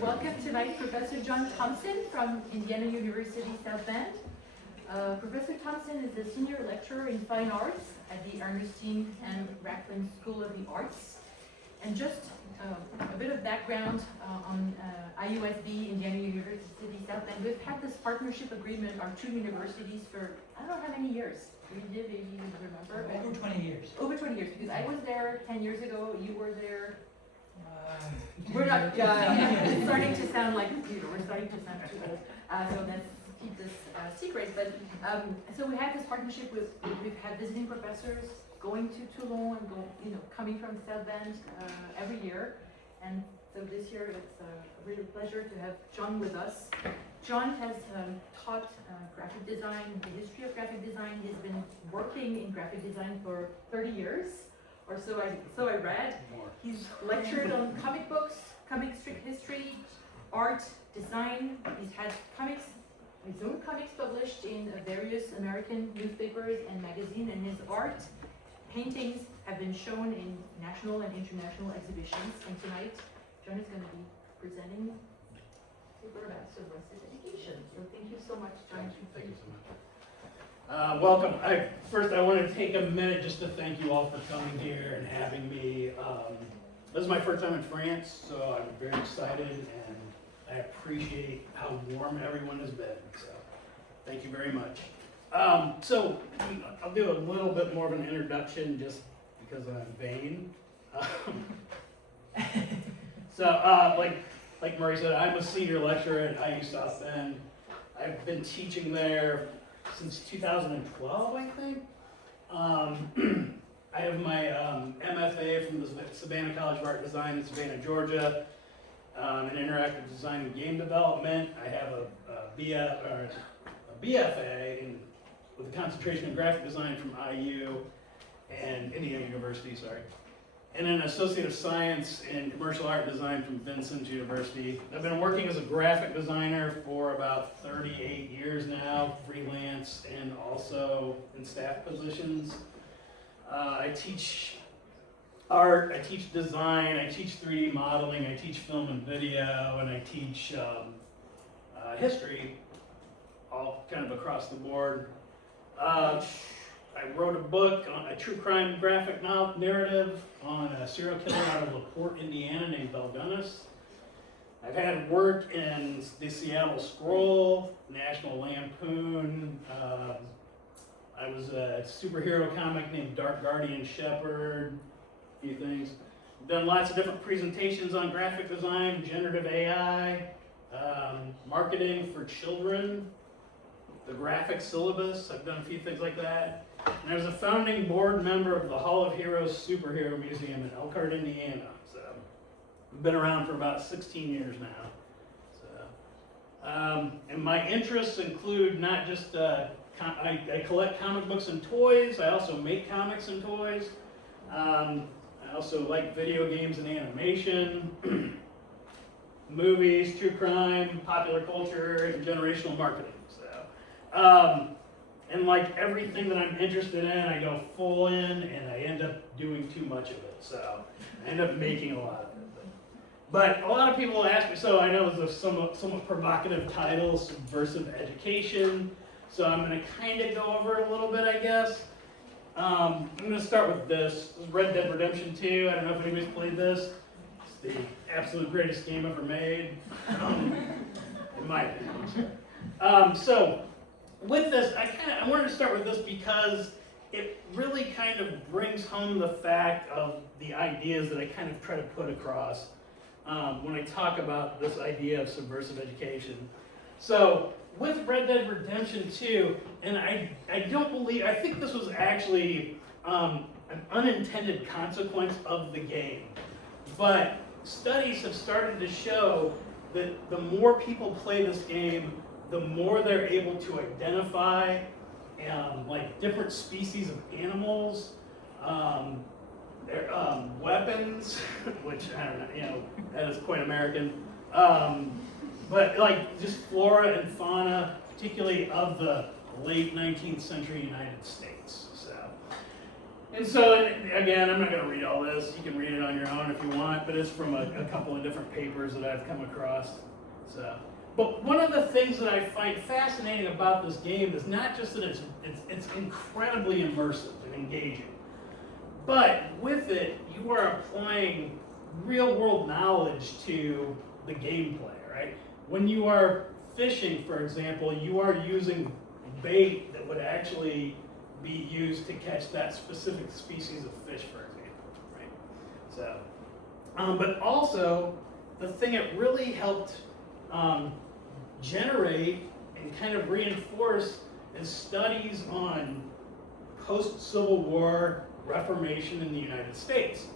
welcome tonight Professor John Thompson from Indiana University South Bend. Professor Thompson is a senior lecturer in fine arts at the Ernestine and Racklin School of the Arts. And just a bit of background on IUSB, Indiana University South Bend. We've had this partnership agreement, our two universities, for I don't know how many years. We did, maybe you remember. Over 20 years. Over 20 years, because I was there 10 years ago, you were there. 10 We're not, years. it's starting to sound like, we're starting to sound too old. So let's keep this secret. But so we had this partnership with, we've had visiting professors going to Toulon and coming from South Bend every year. And so this year it's a real pleasure to have John with us. John has taught graphic design, the history of graphic design. He's been working in graphic design for 30 years. Or so I read. He's lectured on comic books, comic strip history, art, design. He's had his own comics published in various American newspapers and magazines, and his art, paintings have been shown in national and international exhibitions. And tonight, John is going to be presenting a paper about subversive education. So thank you so much, John. Thank you so much. Welcome. First, I want to take a minute just to thank you all for coming here and having me. This is my first time in France, so I'm very excited, and I appreciate how warm everyone has been. So, thank you very much. So, I'll do a little bit more of an introduction just because I'm vain. Like Murray said, I'm a senior lecturer at IU South Bend. I've been teaching there since 2012, I think. I have my MFA from the Savannah College of Art and Design in Savannah, Georgia, in interactive design and game development. I have a BFA with a concentration in graphic design from IU and Indiana University, and an Associate of Science in Commercial Art Design from Vincent University. I've been working as a graphic designer for about 38 years now, freelance and also in staff positions. I teach art, I teach design, I teach 3D modeling, I teach film and video, and I teach history, all kind of across the board. I wrote a book on a true crime graphic narrative on a serial killer out of LaPorte, Indiana named Belgunnis. I've had work in the Seattle Scroll, National Lampoon. I was a superhero comic named Dark Guardian Shepherd, a few things. Done lots of different presentations on graphic design, generative AI, marketing for children, the graphic syllabus. I've done a few things like that. And I was a founding board member of the Hall of Heroes Superhero Museum in Elkhart, Indiana. So I've been around for about 16 years now. So, and my interests include not just, I collect comic books and toys. I also make comics and toys. I also like video games and animation, movies, true crime, popular culture, and generational marketing. So, and like everything that I'm interested in, I go full in, and I end up doing too much of it. So I end up making a lot of it. But a lot of people ask me, so I know there's a somewhat provocative title, Subversive Education. So I'm going to kind of go over it a little bit, I guess. I'm going to start with this. This is Red Dead Redemption 2. I don't know if anybody's played this. It's the absolute greatest game ever made, in my opinion. So with this, I wanted to start with this because it really kind of brings home the fact of the ideas that I kind of try to put across when I talk about this idea of subversive education. So with Red Dead Redemption 2, and I think this was actually an unintended consequence of the game, but studies have started to show that the more people play this game, the more they're able to identify like different species of animals, their weapons, which I don't know, that is quite American. But like just flora and fauna, particularly of the late 19th century United States. So And so, again, I'm not going to read all this. You can read it on your own if you want, but it's from a couple of different papers that I've come across. So, but one of the things that I find fascinating about this game is not just that it's incredibly immersive and engaging, but with it, you are applying real-world knowledge to the gameplay, right? When you are fishing, for example, you are using bait that would actually be used to catch that specific species of fish, for example, right? So, but also, the thing it really helped generate and kind of reinforce is studies on post-Civil War Reformation in the United States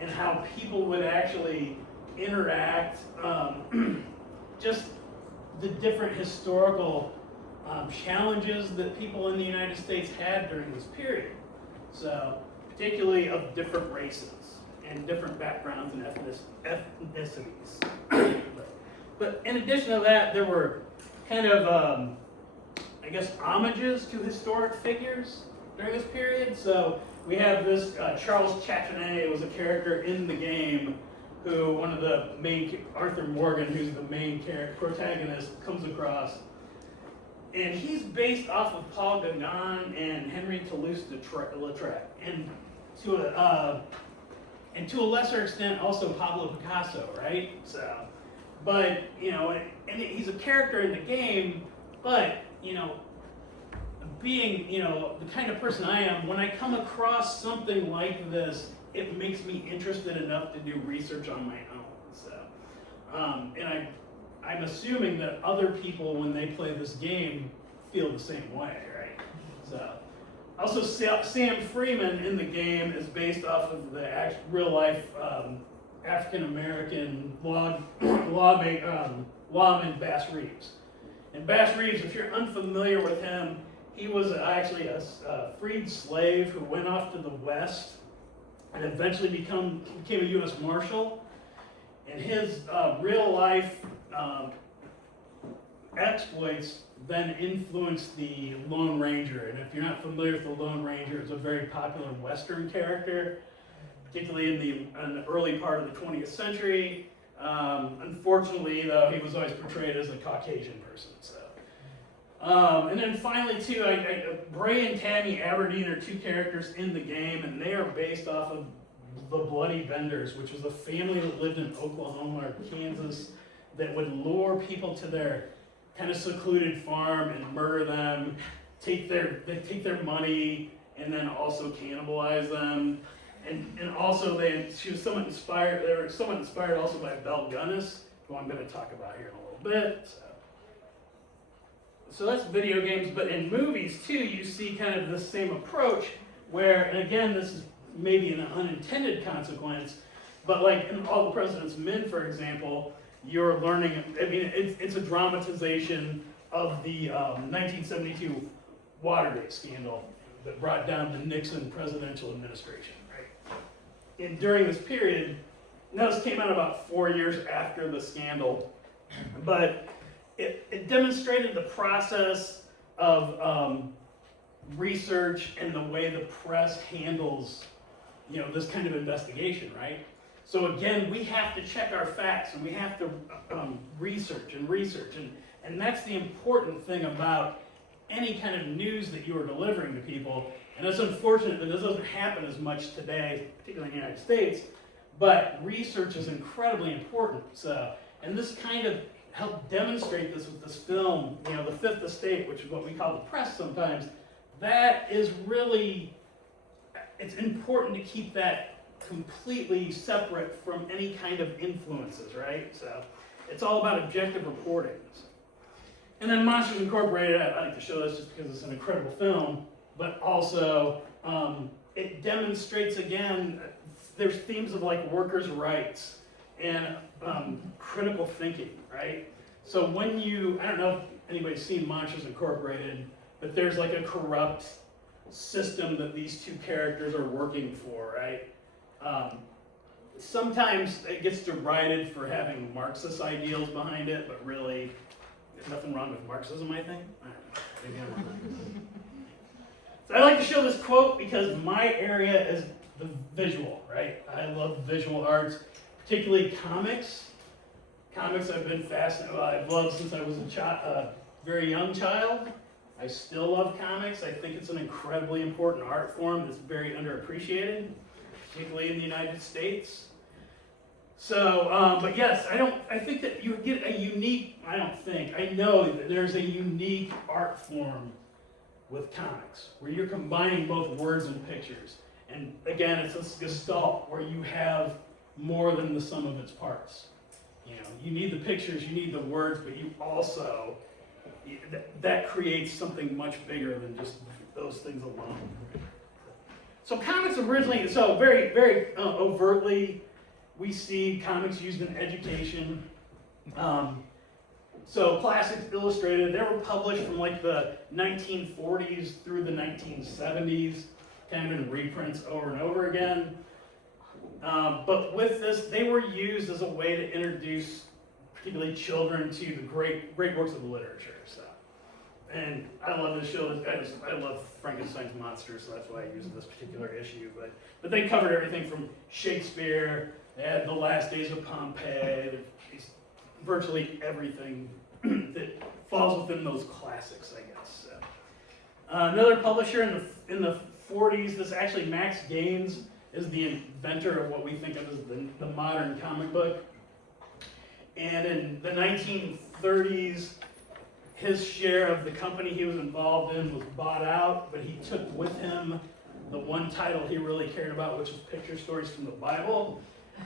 and how people would actually interact, just the different historical challenges that people in the United States had during this period. So, particularly of different races and different backgrounds and ethnicities. But in addition to that, there were kind of, I guess, homages to historic figures during this period. So we have this Charles Chateauneuf was a character in the game who one of the main, Arthur Morgan, who's the main protagonist, comes across. And he's based off of Paul Gauguin and Henry Toulouse-Lautrec, and to a lesser extent also Pablo Picasso, right? So, but you know, and he's a character in the game, but you know, being the kind of person I am, when I come across something like this, it makes me interested enough to do research on my own. So, and I'm assuming that other people, when they play this game, feel the same way, right? So, also Sam Freeman in the game is based off of the real life African American lawman Bass Reeves. And Bass Reeves, if you're unfamiliar with him, he was actually a freed slave who went off to the West and eventually became a U.S. Marshal. And his real life exploits then influenced the Lone Ranger. And if you're not familiar with the Lone Ranger, it's a very popular Western character, particularly in the early part of the 20th century. Unfortunately, though, he was always portrayed as a Caucasian person. So, and then finally, too, Bray and Tammy Aberdeen are two characters in the game, and they are based off of the Bloody Benders, which was a family that lived in Oklahoma or Kansas that would lure people to their kind of secluded farm and murder them, take their money, and then also cannibalize them. And also they were somewhat inspired also by Belle Gunness, who I'm going to talk about here in a little bit. So that's video games, but in movies too, you see kind of the same approach where, and again, this is maybe an unintended consequence, but like in All the President's Men, for example, you're learning, I mean, it's a dramatization of the 1972 Watergate scandal that brought down the Nixon presidential administration, right? And during this period, now this came out about 4 years after the scandal, but it demonstrated the process of research and the way the press handles, this kind of investigation, right? So again, we have to check our facts and we have to research, and that's the important thing about any kind of news that you are delivering to people. And it's unfortunate that this doesn't happen as much today, particularly in the United States, but research is incredibly important. So, and this kind of helped demonstrate this with this film, The Fifth Estate, which is what we call the press sometimes. That is really, it's important to keep that completely separate from any kind of influences, right? So it's all about objective reporting. And then Monsters Incorporated, I like to show this just because it's an incredible film, but also it demonstrates, again, there's themes of like workers' rights and critical thinking, right? So when I don't know if anybody's seen Monsters Incorporated, but there's like a corrupt system that these two characters are working for, right? Sometimes it gets derided for having Marxist ideals behind it, but really, there's nothing wrong with Marxism, I think. So I like to show this quote because my area is the visual, right? I love visual arts, particularly comics. Comics I've been fascinated, I've loved since I was a very young child. I still love comics. I think it's an incredibly important art form that's very underappreciated, particularly in the United States. So, but yes, I think that you get a unique, I know that there's a unique art form with comics, where you're combining both words and pictures. And again, it's this gestalt where you have more than the sum of its parts. You know, you need the pictures, you need the words, but you also, that creates something much bigger than just those things alone. So comics originally, so very, very overtly, we see comics used in education. So Classics Illustrated, they were published from like the 1940s through the 1970s, kind of in reprints over and over again. But with this, they were used as a way to introduce particularly children to the great works of literature. So, and I love this show. I love Frankenstein's monsters, so that's why I use this particular issue. But they covered everything from Shakespeare. They had The Last Days of Pompeii. Virtually everything that falls within those classics, I guess. So, another publisher in the 40s. This actually Max Gaines is the inventor of what we think of as the modern comic book. And in the 1930s, his share of the company he was involved in was bought out, but he took with him the one title he really cared about, which was Picture Stories from the Bible.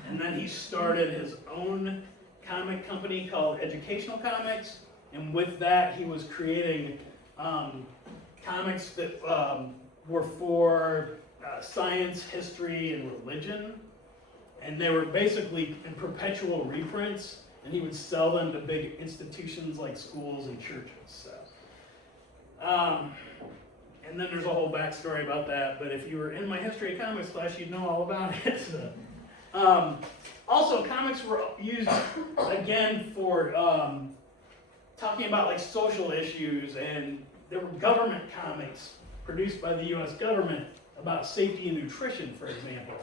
And then he started his own comic company called Educational Comics. And with that, he was creating comics that were for science, history, and religion. And they were basically in perpetual reprints, and he would sell them to big institutions like schools and churches. So, and then there's a whole backstory about that, but if you were in my history of comics class, you'd know all about it. So. Also, comics were used, again, for talking about like social issues, and there were government comics produced by the U.S. government about safety and nutrition, for example.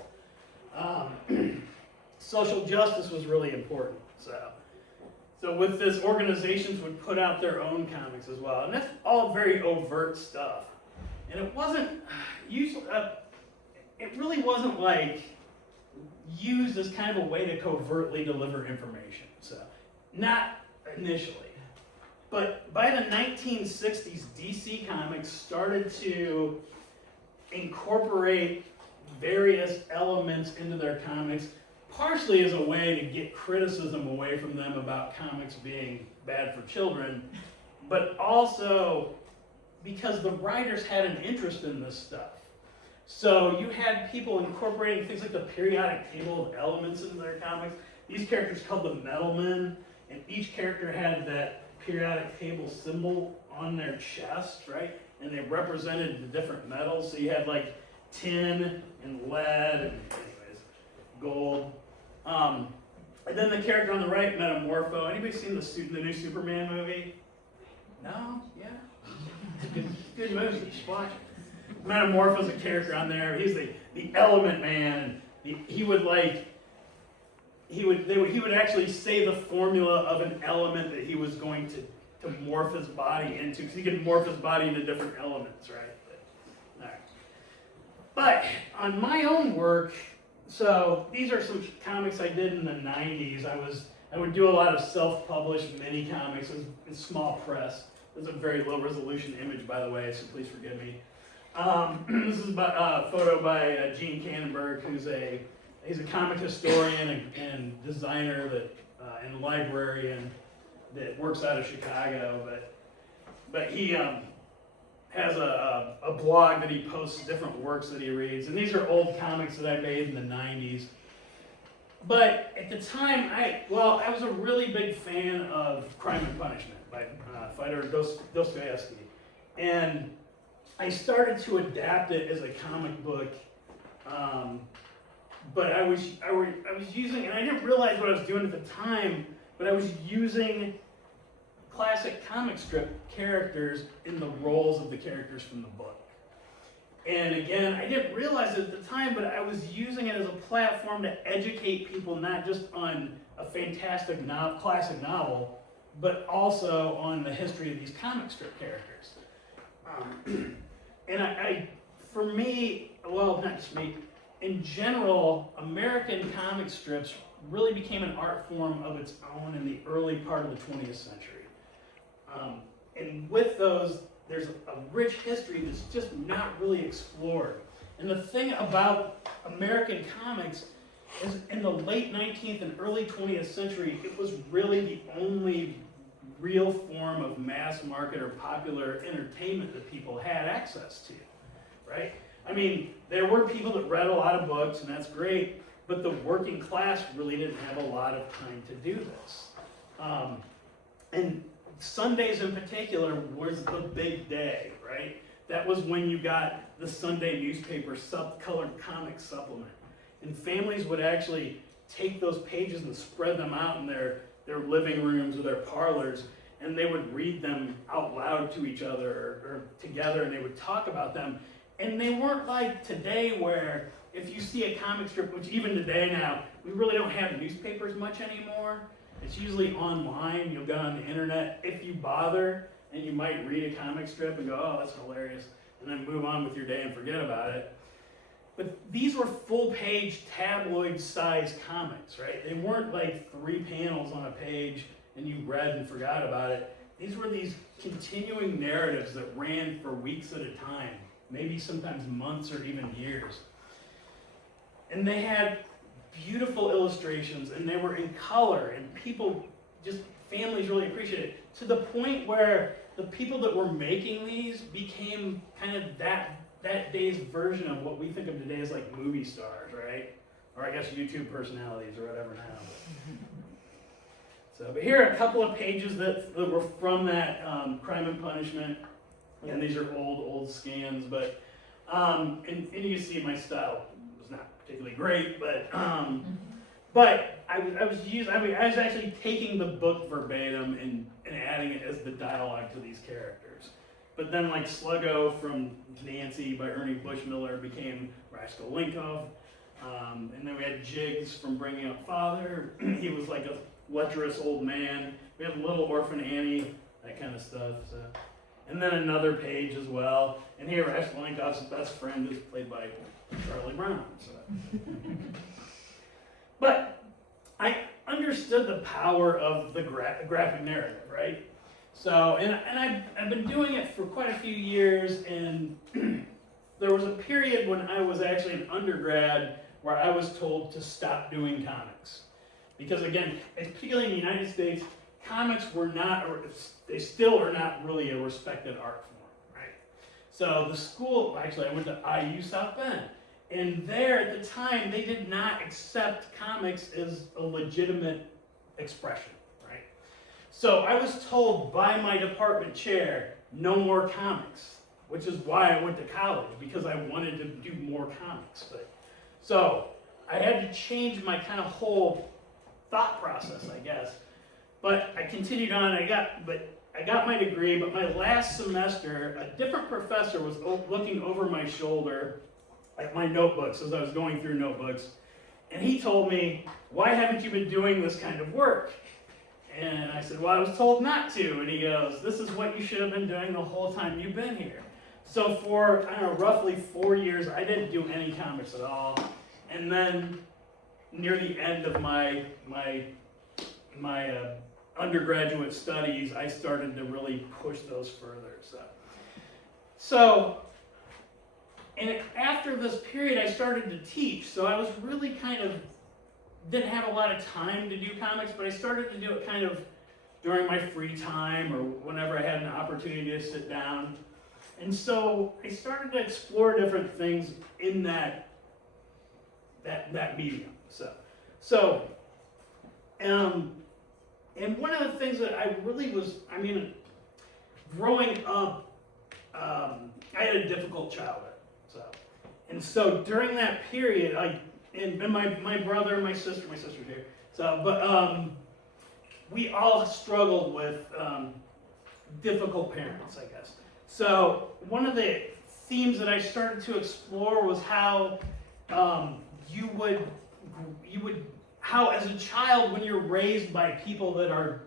Social justice was really important. So with this, organizations would put out their own comics as well, and that's all very overt stuff. And it wasn't usually, it really wasn't like used as kind of a way to covertly deliver information. So, not initially. But by the 1960s, DC Comics started to incorporate various elements into their comics, partially as a way to get criticism away from them about comics being bad for children, but also because the writers had an interest in this stuff. So you had people incorporating things like the periodic table of elements into their comics. These characters called the Metalmen, and each character had that periodic table symbol on their chest, right? And they represented the different metals. So you had like tin and lead and gold. And then the character on the right, Metamorpho. Anybody seen the new Superman movie? No? Yeah? It's a good movie. You should watch it. Metamorpho's a character on there. He's the element man. He would actually say the formula of an element that he was going to morph his body into, because he could morph his body into different elements, right? But on my own work, so these are some comics I did in the 90s. I would do a lot of self-published mini comics in small press. This is a very low resolution image, by the way, so please forgive me. This is a photo by Gene Kannenberg, he's a comic historian and designer and librarian that works out of Chicago, but he has a blog that he posts different works that he reads, and these are old comics that I made in the 90s. But at the time, I was a really big fan of Crime and Punishment by Fyodor Dostoevsky, and I started to adapt it as a comic book, but I was using, and I didn't realize what I was doing at the time, but I was using classic comic strip characters in the roles of the characters from the book. And again, I didn't realize it at the time, but I was using it as a platform to educate people not just on a fantastic classic novel, but also on the history of these comic strip characters. And for me, well, not just me, in general, American comic strips really became an art form of its own in the early part of the 20th century. And with those, there's a rich history that's just not really explored. And the thing about American comics is in the late 19th and early 20th century, it was really the only real form of mass market or popular entertainment that people had access to, right? I mean, there were people that read a lot of books, and that's great, but the working class really didn't have a lot of time to do this. And Sundays in particular was the big day, right? That was when you got the Sunday newspaper colored comic supplement. And families would actually take those pages and spread them out in their living rooms or their parlors, and they would read them out loud to each other or together, and they would talk about them. And they weren't like today where if you see a comic strip, which even today now, we really don't have newspapers much anymore. It's usually online. You'll go on the internet if you bother, and you might read a comic strip and go, oh, that's hilarious, and then move on with your day and forget about it. But these were full-page, tabloid-sized comics, right? They weren't like 3 panels on a page and you read and forgot about it. These were these continuing narratives that ran for weeks at a time, maybe sometimes months or even years. And they had beautiful illustrations, and they were in color, and families really appreciated it, to the point where the people that were making these became kind of that day's version of what we think of today as like movie stars, right? Or I guess YouTube personalities or whatever now. So, but here are a couple of pages that were from that Crime and Punishment. And these are old scans, but and you can see my style was not particularly great, but I was actually taking the book verbatim and adding it as the dialogue to these characters. But then like Sluggo from Nancy by Ernie Bushmiller became Raskolnikov. And then we had Jiggs from Bringing Up Father. He was like a lecherous old man. We had Little Orphan Annie, that kind of stuff. So. And then another page as well. And here Raskolnikov's best friend is played by Charlie Brown. So. But I understood the power of the graphic narrative, right? So, and I've been doing it for quite a few years, and there was a period when I was actually an undergrad where I was told to stop doing comics. Because again, particularly in the United States, comics were not, or they still are not really a respected art form, right? So the school, actually I went to IU South Bend, and there at the time, they did not accept comics as a legitimate expression, right? So I was told by my department chair, no more comics, which is why I went to college, because I wanted to do more comics. So I had to change my kind of whole thought process, I guess. But I continued on, I got my degree, but my last semester, a different professor was looking over my shoulder at my notebooks as I was going through notebooks, and he told me, why haven't you been doing this kind of work? And I said, well, I was told not to. And he goes, this is what you should have been doing the whole time you've been here. So for, I don't know, roughly 4 years, I didn't do any comics at all. And then near the end of my undergraduate studies, I started to really push those further. So, and after this period, I started to teach. So I was really didn't have a lot of time to do comics, but I started to do it kind of during my free time or whenever I had an opportunity to sit down. And so I started to explore different things in that medium. And one of the things that I really was, growing up, I had a difficult childhood. So during that period, and my brother and my sister's here. We all struggled with difficult parents, I guess. So one of the themes that I started to explore was how you would how as a child, when you're raised by people that are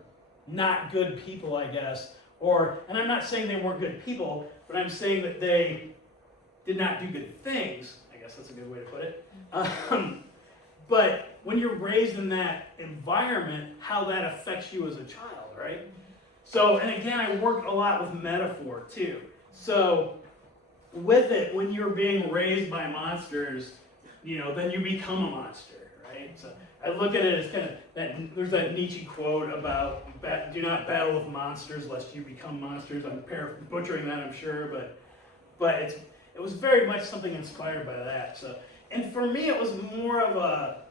not good people, I guess, and I'm not saying they weren't good people, but I'm saying that they did not do good things. I guess that's a good way to put it. But when you're raised in that environment, how that affects you as a child, right? So, and again, I worked a lot with metaphor too. So, with it, when you're being raised by monsters, then you become a monster, right? So, I look at it as kind of there's that Nietzsche quote about do not battle with monsters lest you become monsters. I'm butchering that, I'm sure, but it was very much something inspired by that. So, and for me, it was more of a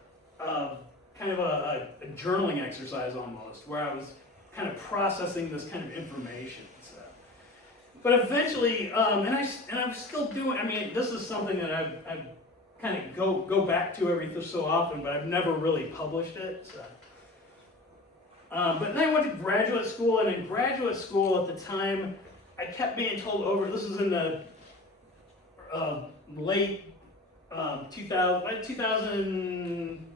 kind of a journaling exercise almost, where I was kind of processing this kind of information. So. But eventually, and I'm still doing. I mean, this is something that I've kind of go back to every so often, but I've never really published it. So. But then I went to graduate school, and in graduate school at the time, I kept being told this is in the late 2000,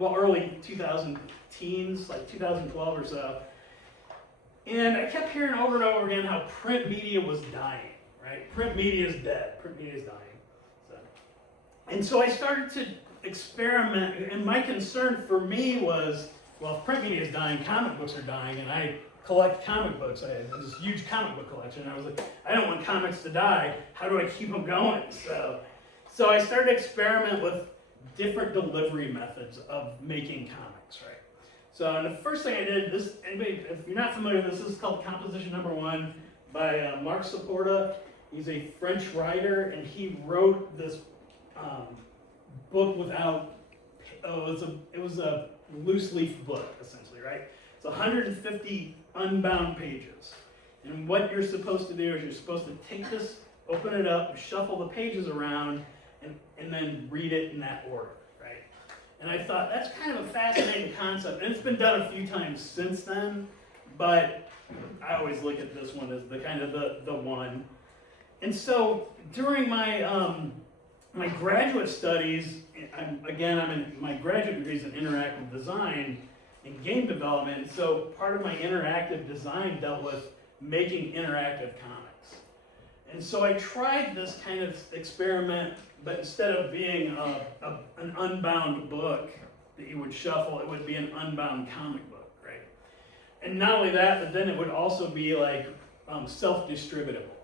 early 2000 teens, like 2012 or so. And I kept hearing over and over again how print media was dying, right? Print media is dead. Print media is dying. And so I started to experiment, and my concern for me was, well, if print media is dying, comic books are dying, and I collect comic books. I have this huge comic book collection. And I was like, I don't want comics to die. How do I keep them going? So I started to experiment with different delivery methods of making comics, right? So and the first thing I did, anybody, if you're not familiar with this is called Composition Number 1 by Marc Saporta. He's a French writer, and he wrote this book without, it was a loose leaf book, essentially, right? It's 150 unbound pages. And what you're supposed to do is you're supposed to take this, open it up, shuffle the pages around, and then read it in that order, right? And I thought, that's kind of a fascinating concept. And it's been done a few times since then, but I always look at this one as the kind of the one. And so during my my graduate studies, my graduate degree is in interactive design and game development. So part of my interactive design dealt with making interactive comics. And so I tried this kind of experiment, but instead of being an unbound book that you would shuffle, it would be an unbound comic book, right? And not only that, but then it would also be like self-distributable,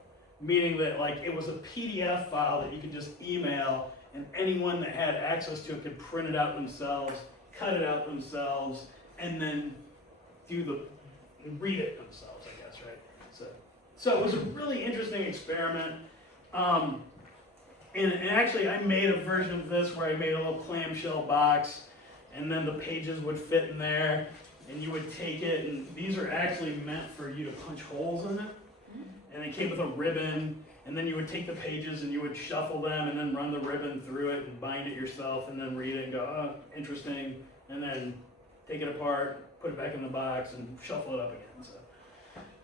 meaning that like it was a PDF file that you could just email, and anyone that had access to it could print it out themselves, cut it out themselves, and then read it themselves, I guess, right? So it was a really interesting experiment. And actually, I made a version of this where I made a little clamshell box, and then the pages would fit in there, and you would take it, and these are actually meant for you to punch holes in it. And it came with a ribbon, and then you would take the pages and you would shuffle them and then run the ribbon through it and bind it yourself and then read it and go, oh, interesting, and then take it apart, put it back in the box, and shuffle it up again. So.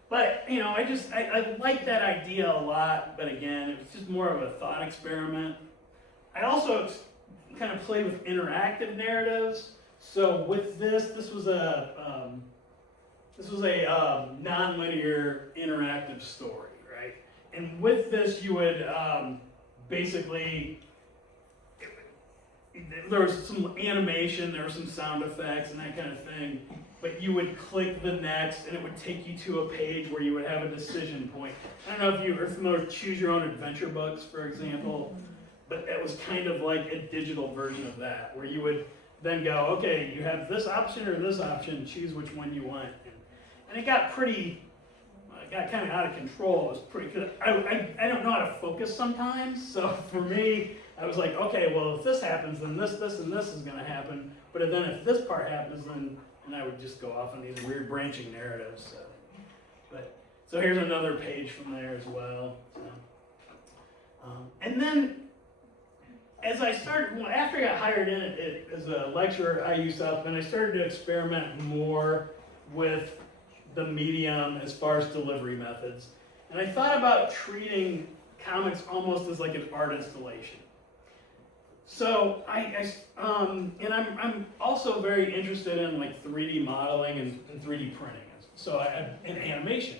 But, I like that idea a lot, but again, it was just more of a thought experiment. I also kind of played with interactive narratives. So with this was a non-linear interactive story, right? And with this, you would basically, there was some animation, there was some sound effects and that kind of thing, but you would click the next and it would take you to a page where you would have a decision point. I don't know if you are familiar with Choose Your Own Adventure books, for example, but it was kind of like a digital version of that, where you would then go, okay, you have this option or this option, choose which one you want. And it got kind of out of control. It was pretty good. I don't know how to focus sometimes, so for me, I was like, okay, well, if this happens, then this, and this is going to happen. But then if this part happens, then I would just go off on these weird branching narratives. So here's another page from there as well. And then, as I started, after I got hired in as a lecturer at IU South Bend, I started to experiment more with the medium as far as delivery methods. And I thought about treating comics almost as like an art installation. So I'm also very interested in like 3D modeling and 3D printing. So and animation.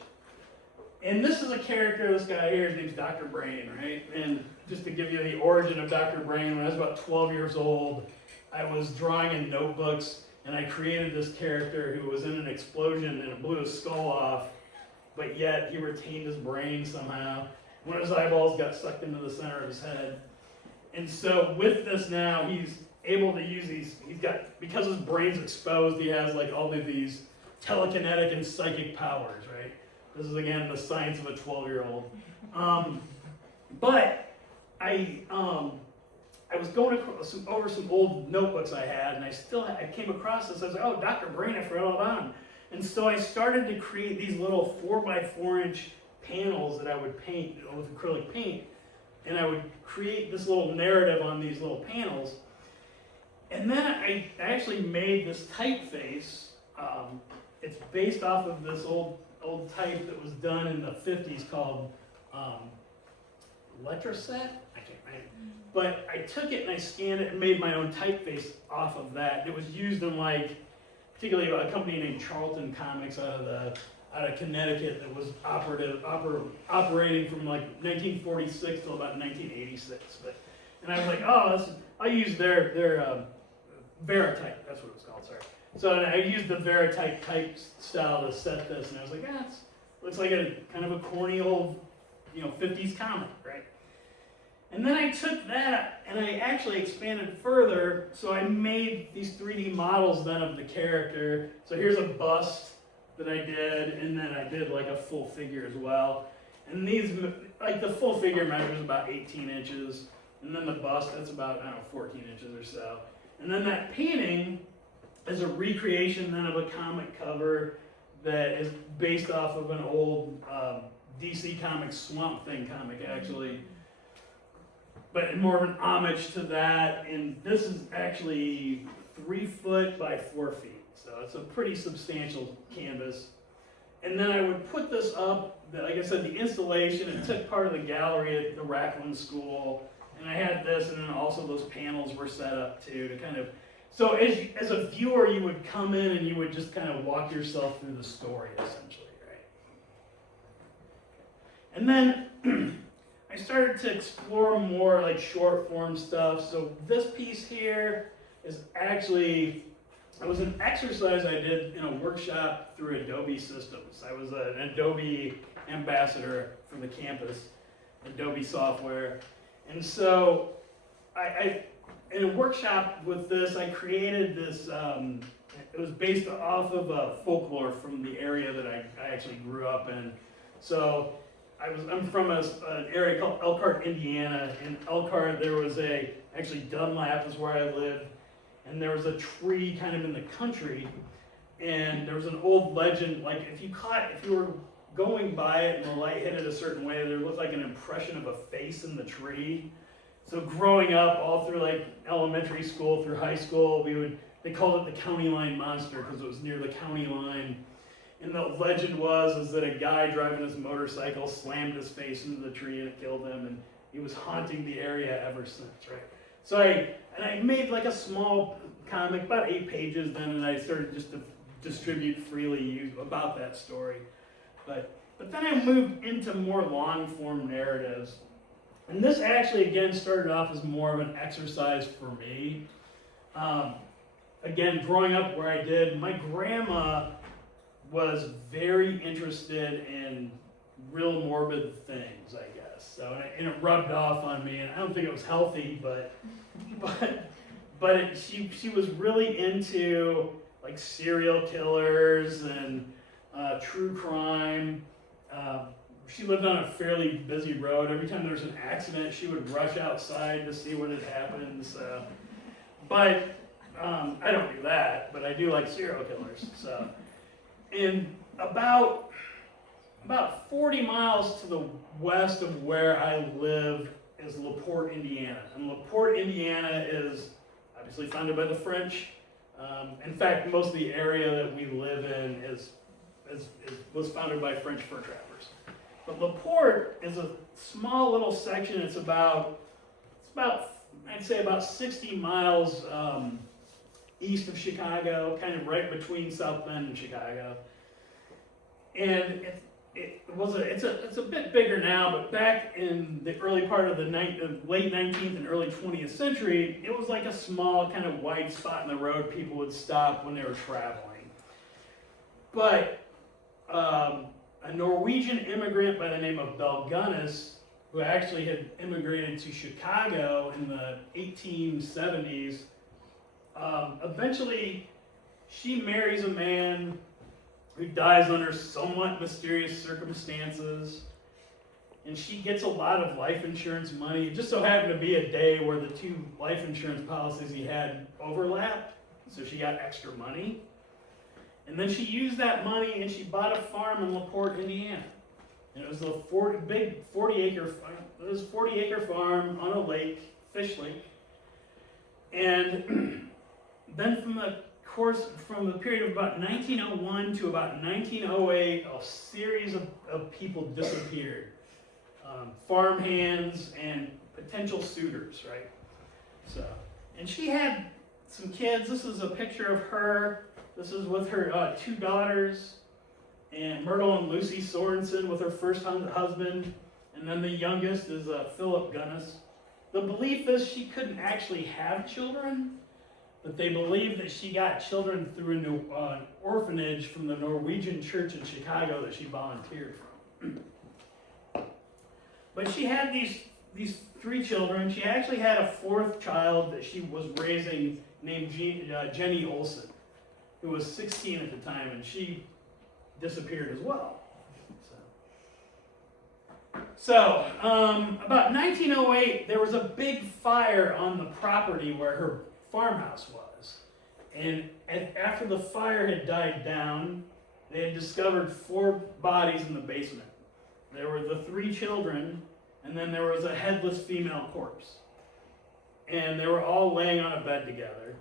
And this is a character, this guy here, his name's Dr. Brain, right? And just to give you the origin of Dr. Brain, when I was about 12 years old, I was drawing in notebooks, and I created this character who was in an explosion and it blew his skull off, but yet he retained his brain somehow. One of his eyeballs got sucked into the center of his head. And so with this now, he's able to use because his brain's exposed, he has like all of these telekinetic and psychic powers, right? This is again the science of a 12-year-old. But I was going over some old notebooks I had, and I came across this. I was like, oh, Dr. Brain, I forgot all about him. And so I started to create these little 4x4-inch panels that I would paint with acrylic paint, and I would create this little narrative on these little panels. And then I actually made this typeface. It's based off of this old type that was done in the 50s called Letraset. But I took it and I scanned it and made my own typeface off of that. It was used in particularly a company named Charlton Comics out of Connecticut that was operating from 1946 till about 1986. And I was like, oh, I used their Veritype. That's what it was called. Sorry. So I used the Veritype type style to set this, and I was like, it looks like a kind of a corny old, 50s comic, right? And then I took that and I actually expanded further. So I made these 3D models then of the character. So here's a bust that I did, and then I did like a full figure as well. And these, like the full figure measures about 18 inches, and then the bust, that's about, 14 inches or so. And then that painting is a recreation then of a comic cover that is based off of an old DC Comics Swamp Thing comic, actually. But more of an homage to that, and this is actually 3 foot by 4 feet. So it's a pretty substantial canvas. And then I would put this up, like I said, the installation, it took part of the gallery at the Racklin School, and I had this, and then also those panels were set up too, to kind of, so as a viewer, you would come in and you would just kind of walk yourself through the story, essentially, right? And then I started to explore more like short form stuff. So this piece here is actually, it was an exercise I did in a workshop through Adobe Systems. I was an Adobe ambassador for the campus, Adobe software. And so in a workshop with this, I created this, it was based off of folklore from the area that I actually grew up in. So I'm from an area called Elkhart, Indiana. In Elkhart, there was actually Dunlap is where I lived, and there was a tree kind of in the country, and there was an old legend, like if you were going by it and the light hit it a certain way, there looked like an impression of a face in the tree. So growing up, all through like elementary school through high school, they called it the county line monster because it was near the county line. And the legend was that a guy driving his motorcycle slammed his face into the tree and it killed him, and he was haunting the area ever since, right? So I made like a small comic, about 8 pages then, and I started just to distribute freely about that story. But then I moved into more long form narratives. And this actually, again, started off as more of an exercise for me. Again, growing up where I did, my grandma was very interested in real morbid things, I guess. So, and it rubbed off on me, and I don't think it was healthy, but she was really into like serial killers and true crime. She lived on a fairly busy road. Every time there was an accident, she would rush outside to see what had happened. So, but I don't do that, but I do like serial killers. So, and about 40 miles to the west of where I live is LaPorte, Indiana. And LaPorte, Indiana is obviously founded by the French. In fact, most of the area that we live in was founded by French fur trappers. But LaPorte is a small little section. It's about I'd say about 60 miles east of Chicago, kind of right between South Bend and Chicago. And it's a bit bigger now, but back in the early part of the late 19th and early 20th century, it was like a small kind of wide spot in the road people would stop when they were traveling. But a Norwegian immigrant by the name of Belgunnis, who actually had immigrated to Chicago in the 1870s, eventually she marries a man who dies under somewhat mysterious circumstances, and she gets a lot of life insurance money. It just so happened to be a day where the two life insurance policies he had overlapped, so she got extra money. And then she used that money and she bought a farm in LaPorte, Indiana. And it was a 40-acre farm on a lake, fish lake. And then from the period of about 1901 to about 1908, a series of people disappeared. Farm hands and potential suitors, right? So, and she had some kids. This is a picture of her. This is with her two daughters, and Myrtle and Lucy Sorensen with her first husband, and then the youngest is Philip Gunnis. The belief is she couldn't actually have children, but they believe that she got children through an orphanage from the Norwegian church in Chicago that she volunteered from. But she had these three children. She actually had a fourth child that she was raising named Jenny Olson, who was 16 at the time, and she disappeared as well. So about 1908, there was a big fire on the property where her farmhouse was. And after the fire had died down, they had discovered 4 bodies in the basement. There were the 3 children, and then there was a headless female corpse. And they were all laying on a bed together.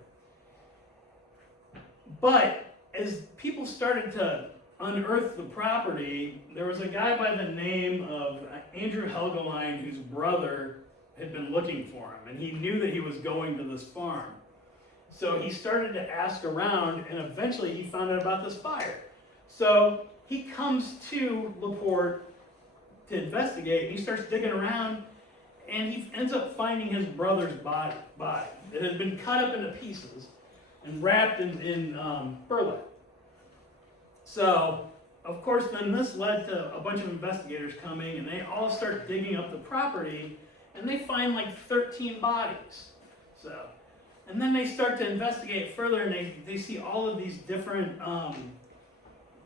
But as people started to unearth the property, there was a guy by the name of Andrew Helgeline whose brother had been looking for him, and he knew that he was going to this farm. So he started to ask around, and eventually he found out about this fire. So he comes to LaPorte to investigate, and he starts digging around, and he ends up finding his brother's body. It had been cut up into pieces and wrapped in burlap. So, of course, then this led to a bunch of investigators coming, and they all start digging up the property, and they find like 13 bodies. So, and then they start to investigate further, and they see all of these different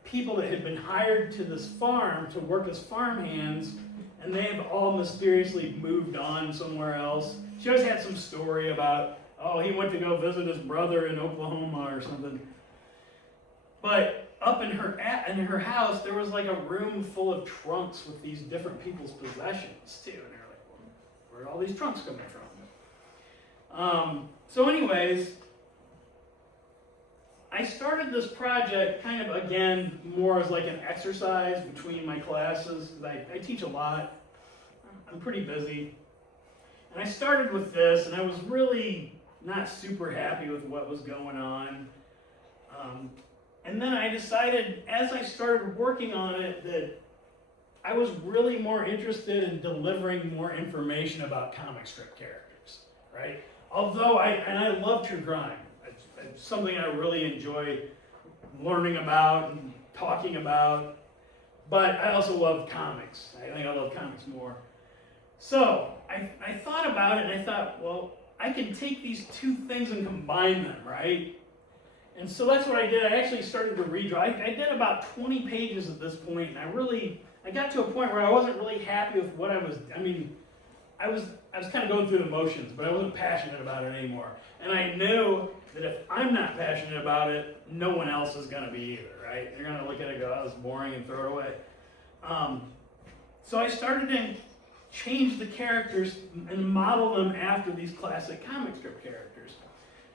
people that had been hired to this farm to work as farmhands, and they have all mysteriously moved on somewhere else. She always had some story about, oh, he went to go visit his brother in Oklahoma or something. But up in her house, there was like a room full of trunks with these different people's possessions too. And they're like, well, where are all these trunks coming from? So anyways, I started this project kind of, again, more as like an exercise between my classes. I teach a lot. I'm pretty busy. And I started with this, and I was really not super happy with what was going on. And then I decided, as I started working on it, that I was really more interested in delivering more information about comic strip characters, right? Although I love true crime. It's something I really enjoy learning about and talking about. But I also love comics. I think I love comics more. So I thought about it, and I thought, well, I can take these two things and combine them, right? And so that's what I did. I actually started to redraw. I did about 20 pages at this point, and I got to a point where I wasn't really happy with what I was kind of going through the motions, but I wasn't passionate about it anymore. And I knew that if I'm not passionate about it, no one else is going to be either, right? They're going to look at it and go, oh, it's boring, and throw it away. So I started to change the characters and model them after these classic comic strip characters.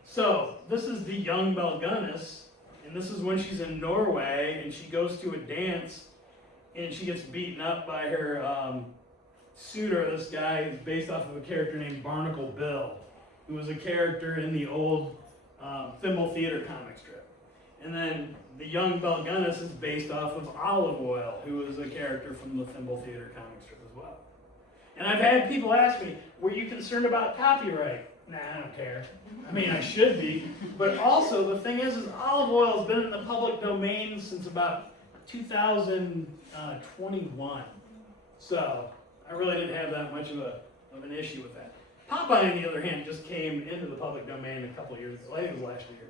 So this is the young Belgunnis, and this is when she's in Norway, and she goes to a dance, and she gets beaten up by her suitor. This guy is based off of a character named Barnacle Bill, who was a character in the old Thimble Theater comic strip. And then the young Belgunnis is based off of Olive Oil, who was a character from the Thimble Theater comic strip as well. And I've had people ask me, were you concerned about copyright? Nah, I don't care. I mean, I should be. But also, the thing is Olive Oil has been in the public domain since about 2021. So I really didn't have that much of an issue with that. Popeye, on the other hand, just came into the public domain a couple of years ago. I think it was last year.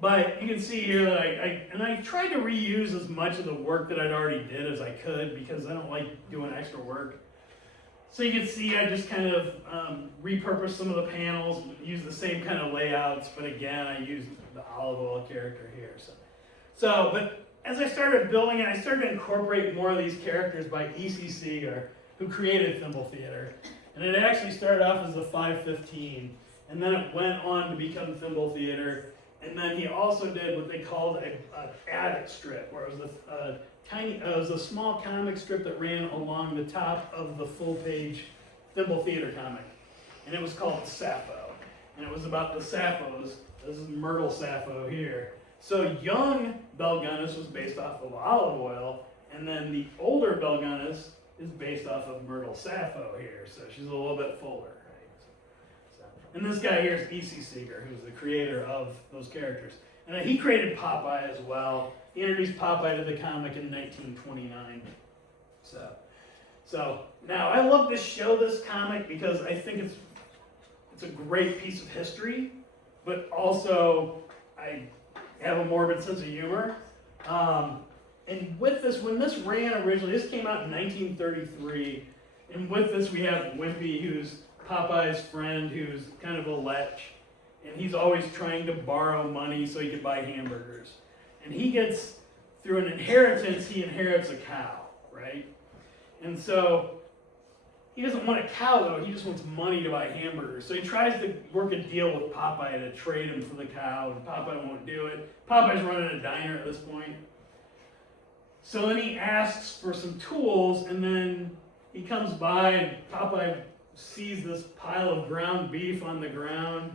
But you can see here that I tried to reuse as much of the work that I'd already did as I could, because I don't like doing extra work. So you can see I just kind of repurposed some of the panels, used the same kind of layouts, but again, I used the Olive Oil character here. But as I started building it, I started to incorporate more of these characters by ECC, or who created Thimble Theater. And it actually started off as a 515, and then it went on to become Thimble Theater. And then he also did what they called an attic strip, where it was it was a small comic strip that ran along the top of the full-page Thimble Theater comic, and it was called Sappho, and it was about the Sapphos. This is Myrtle Sappho here. So young Belgunnis was based off of Olive Oil, and then the older Belgunnis is based off of Myrtle Sappho here. So she's a little bit fuller, right? And this guy here is E.C. Seeger, who's the creator of those characters. And then he created Popeye as well. He introduced Popeye to the comic in 1929. So now I love to show this comic because I think it's a great piece of history, but also I have a morbid sense of humor. And with this, when this ran originally, this came out in 1933, and with this we have Wimpy, who's Popeye's friend, who's kind of a lech, and he's always trying to borrow money so he can buy hamburgers. And he gets, through an inheritance, he inherits a cow, right? And so he doesn't want a cow, though. He just wants money to buy hamburgers. So he tries to work a deal with Popeye to trade him for the cow, and Popeye won't do it. Popeye's running a diner at this point. So then he asks for some tools, and then he comes by, and Popeye sees this pile of ground beef on the ground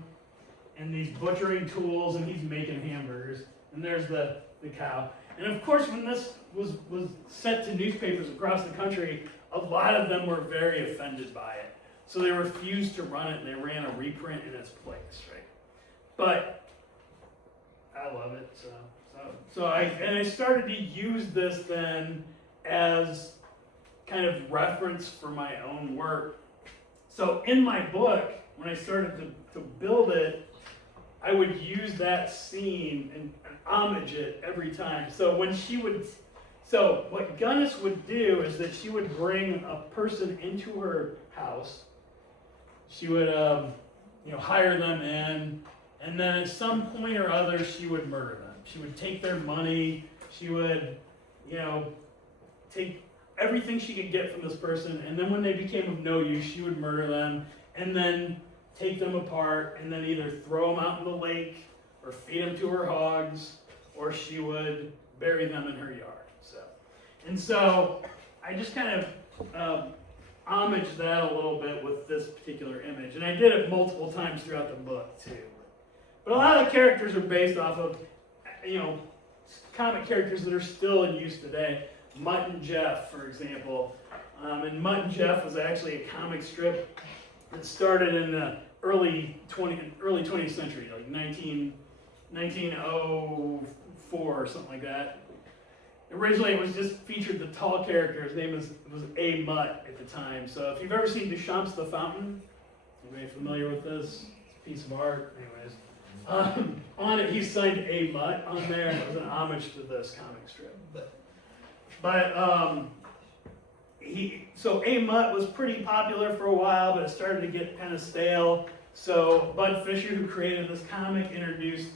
and these butchering tools, and he's making hamburgers. And there's the cow. And of course, when this was sent to newspapers across the country, a lot of them were very offended by it. So they refused to run it, and they ran a reprint in its place, right? But I love it. So I started to use this then as kind of reference for my own work. So in my book, when I started to build it, I would use that scene and homage it every time. So what Gunnis would do is that she would bring a person into her house. She would, hire them in, and then at some point or other, she would murder them. She would take their money. She would, take everything she could get from this person, and then when they became of no use, she would murder them, and then take them apart, and then either throw them out in the lake, or feed them to her hogs, or she would bury them in her yard. So I just kind of homaged that a little bit with this particular image, and I did it multiple times throughout the book too. But a lot of the characters are based off of, comic characters that are still in use today. Mutt and Jeff, for example. And Mutt and Jeff was actually a comic strip that started in the early 20th century, like 1904 or something like that. Originally, it was just featured the tall character. His name was A. Mutt at the time. So if you've ever seen Duchamp's The Fountain, anybody familiar with this? It's a piece of art. Anyways, on it, he signed A. Mutt on there, and it was an homage to this comic strip. But A. Mutt was pretty popular for a while, but it started to get kind of stale. So Bud Fisher, who created this comic, introduced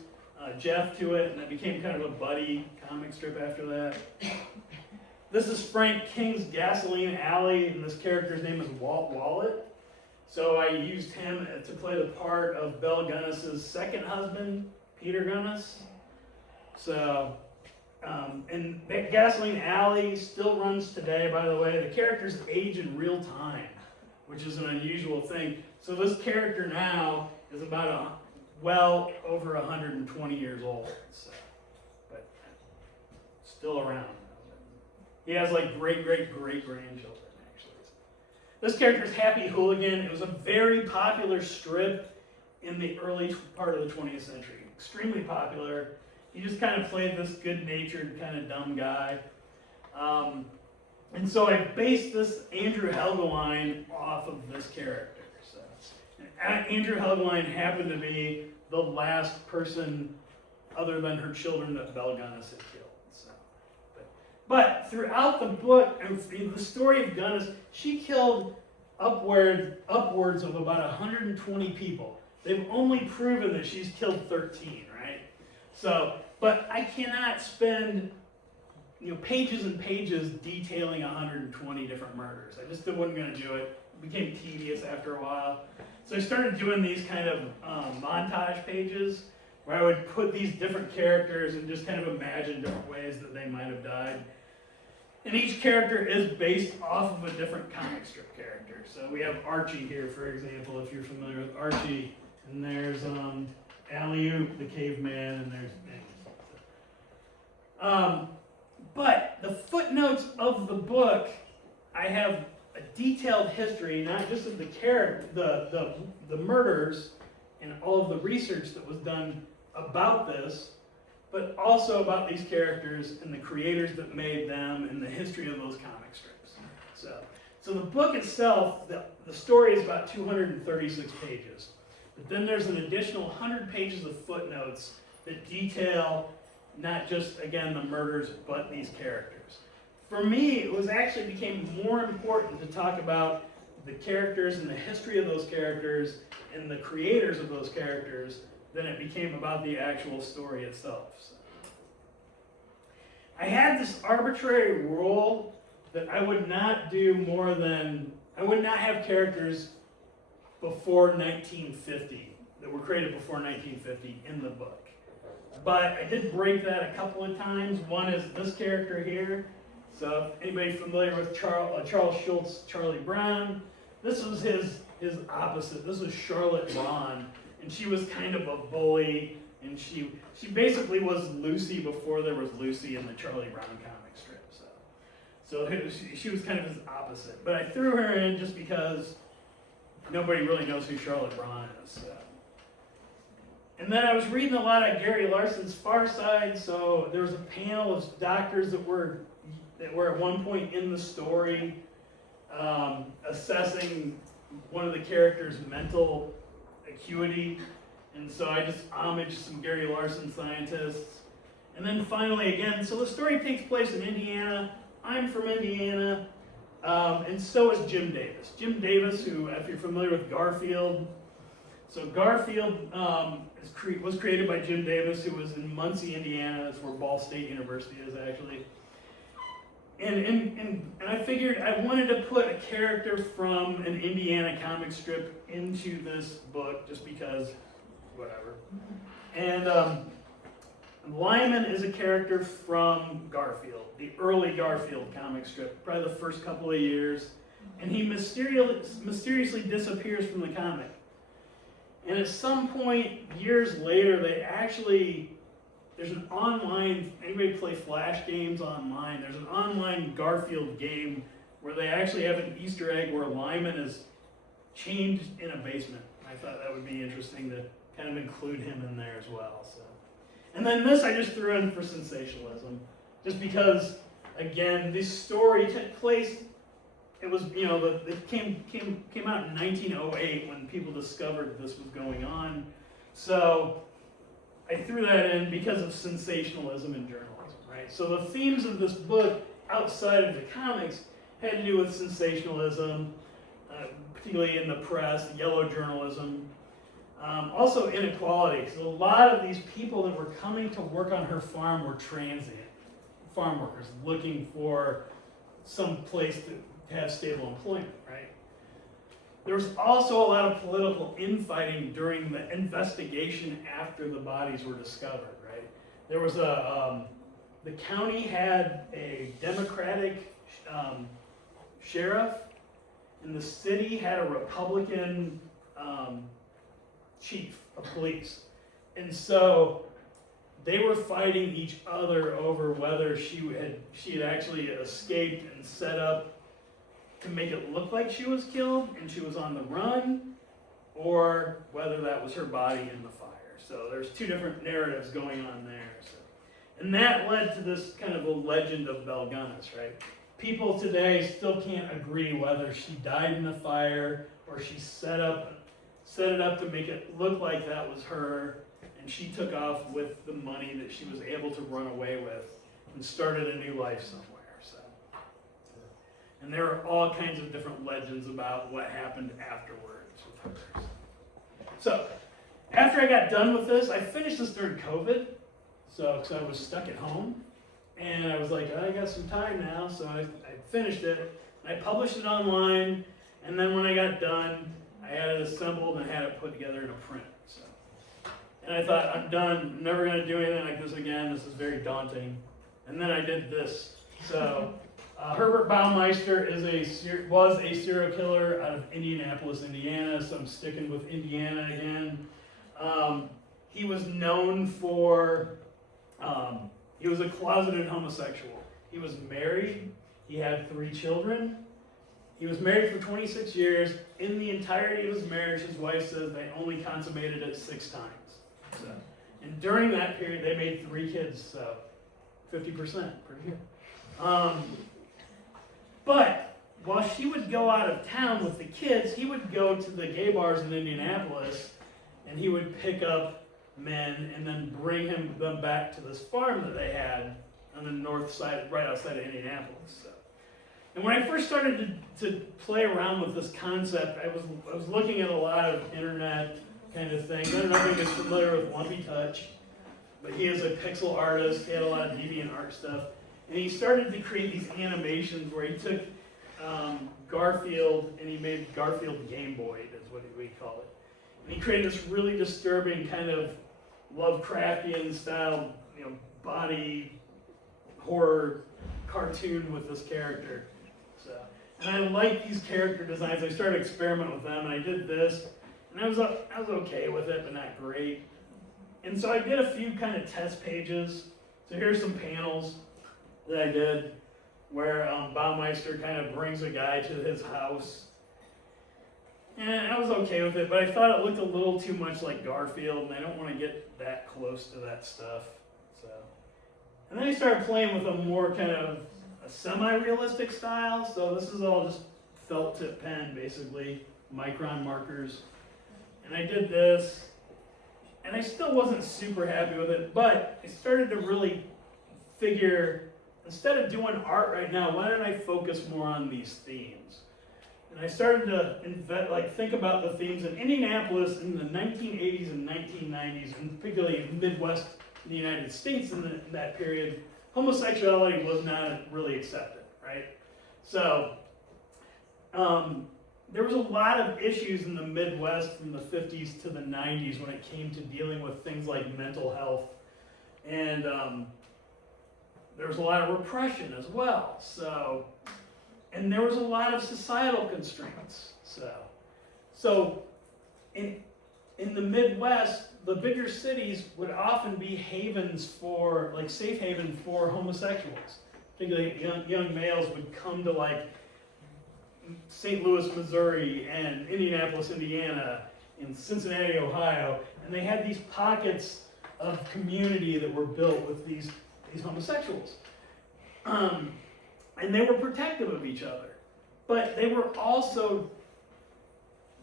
Jeff to it, and it became kind of a buddy comic strip after that. This is Frank King's Gasoline Alley, and this character's name is Walt Wallet. So I used him to play the part of Belle Gunnis's second husband, Peter Gunnis. So And that Gasoline Alley still runs today, by the way. The characters age in real time, which is an unusual thing. So this character now is about well over 120 years old, so, but still around. He has like great-great-great-grandchildren, actually. This character is Happy Hooligan. It was a very popular strip in the early part of the 20th century. Extremely popular. He just kind of played this good-natured, kind of dumb guy. And so I based this Andrew Helgeline off of this character. So, Andrew Helgeline happened to be the last person other than her children that Belgunnis had killed. So, but throughout the book, and the story of Gunnis, she killed upwards of about 120 people. They've only proven that she's killed 13, right? So, but I cannot spend pages and pages detailing 120 different murders. I just wasn't going to do it. It became tedious after a while. So I started doing these kind of montage pages where I would put these different characters and just kind of imagine different ways that they might have died. And each character is based off of a different comic strip character. So we have Archie here, for example, if you're familiar with Archie. And there's Alley-Oop, the caveman, and there's but the footnotes of the book, I have a detailed history, not just of the murders and all of the research that was done about this, but also about these characters and the creators that made them and the history of those comic strips. So the book itself, the story is about 236 pages. But then there's an additional 100 pages of footnotes that detail not just, again, the murders, but these characters. For me, it actually became more important to talk about the characters and the history of those characters and the creators of those characters than it became about the actual story itself. So, I had this arbitrary rule that I would not have characters before 1950, that were created before 1950 in the book. But I did break that a couple of times. One is this character here. So anybody familiar with Charles Schultz, Charlie Brown? This was his opposite. This was Charlotte Braun, and she was kind of a bully, and she basically was Lucy before there was Lucy in the Charlie Brown comic strip. So she was kind of his opposite. But I threw her in just because nobody really knows who Charlotte Braun is. So. And then I was reading a lot of Gary Larson's Far Side, so there was a panel of doctors that were at one point in the story assessing one of the characters' mental acuity. And so I just homaged some Gary Larson scientists. And then finally, again, so the story takes place in Indiana. I'm from Indiana, and so is Jim Davis. Jim Davis, who, if you're familiar with Garfield, so Garfield was created by Jim Davis, who was in Muncie, Indiana. That's where Ball State University is, actually. And I figured I wanted to put a character from an Indiana comic strip into this book, just because, whatever. And Lyman is a character from Garfield, the early Garfield comic strip, probably the first couple of years. And he mysteriously disappears from the comic. And at some point, years later, there's an online, anybody play Flash games online? There's an online Garfield game where they actually have an Easter egg where Lyman is chained in a basement. I thought that would be interesting to kind of include him in there as well. So, and then this I just threw in for sensationalism, just because, again, this story took place. It was, it came out in 1908 when people discovered this was going on. So I threw that in because of sensationalism in journalism, right? So the themes of this book, outside of the comics, had to do with sensationalism, particularly in the press, yellow journalism. Also inequality, because a lot of these people that were coming to work on her farm were transient farm workers looking for some place to have stable employment, right? There was also a lot of political infighting during the investigation after the bodies were discovered, right? There was the county had a Democratic sheriff, and the city had a Republican chief of police. And so they were fighting each other over whether she had actually escaped and set up to make it look like she was killed and she was on the run, or whether that was her body in the fire. So there's two different narratives going on there. So. And that led to this kind of a legend of Belgunnis, right? People today still can't agree whether she died in the fire or she set it up to make it look like that was her, and she took off with the money that she was able to run away with and started a new life somewhere. So, and there are all kinds of different legends about what happened afterwards with her. So, after I got done with this, I finished this during COVID, so because I was stuck at home, and I was like, I got some time now, so I finished it. I published it online, and then when I got done, I had it assembled and had it put together in a print. So, and I thought, I'm done. I'm never going to do anything like this again. This is very daunting. And then I did this. So, Herbert Baumeister was a serial killer out of Indianapolis, Indiana. So I'm sticking with Indiana again. He was known for, he was a closeted homosexual. He was married. He had 3 children. He was married for 26 years. In the entirety of his marriage, his wife says they only consummated it 6 times. So, and during that period, they made 3 kids, so 50%, pretty good. But while she would go out of town with the kids, he would go to the gay bars in Indianapolis, and he would pick up men and then bring them back to this farm that they had on the north side, right outside of Indianapolis. So. And when I first started to play around with this concept, I was looking at a lot of internet kind of things. I don't know if anybody's familiar with Lumpy Touch, but he is a pixel artist. He had a lot of deviant art stuff. And he started to create these animations where he took Garfield and he made Garfield Game Boy, is what we call it. And he created this really disturbing kind of Lovecraftian style, body horror cartoon with this character. So, and I like these character designs. I started experimenting with them, and I did this, and I was okay with it, but not great. And so I did a few kind of test pages. So here's some panels that I did where Baumeister kind of brings a guy to his house. And I was okay with it, but I thought it looked a little too much like Garfield, and I don't want to get that close to that stuff. So, and then I started playing with a more kind of a semi-realistic style. So this is all just felt tip pen, basically, micron markers. And I did this, and I still wasn't super happy with it, but I started to really figure, instead of doing art right now, why don't I focus more on these themes? And I started to think about the themes in Indianapolis in the 1980s and 1990s, and particularly in the Midwest in the United States in that period. Homosexuality was not really accepted, right? So there was a lot of issues in the Midwest from the 50s to the 90s when it came to dealing with things like mental health, and there was a lot of repression as well. So, and there was a lot of societal constraints. So in the Midwest, the bigger cities would often be havens for, like safe haven for homosexuals. Particularly young males would come to like St. Louis, Missouri, and Indianapolis, Indiana, and Cincinnati, Ohio, and they had these pockets of community that were built with these homosexuals. And they were protective of each other, but they were also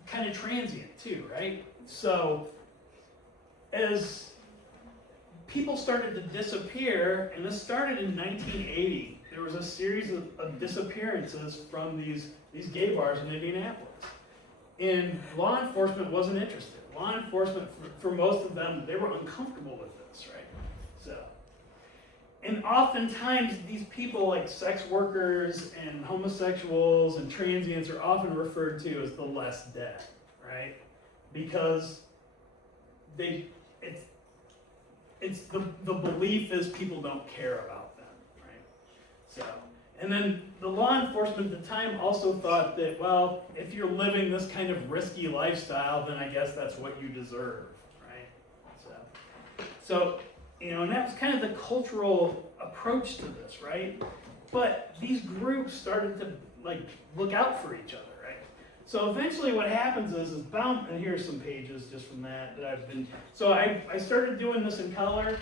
kind of transient too, right? So as people started to disappear, and this started in 1980, there was a series of disappearances from these gay bars in Indianapolis. And law enforcement wasn't interested. Law enforcement, for most of them, they were uncomfortable with this, right? So, and oftentimes these people like sex workers and homosexuals and transients are often referred to as the less dead, right? Because it's the belief is people don't care about So, and then the law enforcement at the time also thought that, well, if you're living this kind of risky lifestyle, then I guess that's what you deserve, right? So, and that was kind of the cultural approach to this, right? But these groups started to look out for each other, right? So eventually what happens is bound, and here's some pages just from that I've been, so I started doing this in color.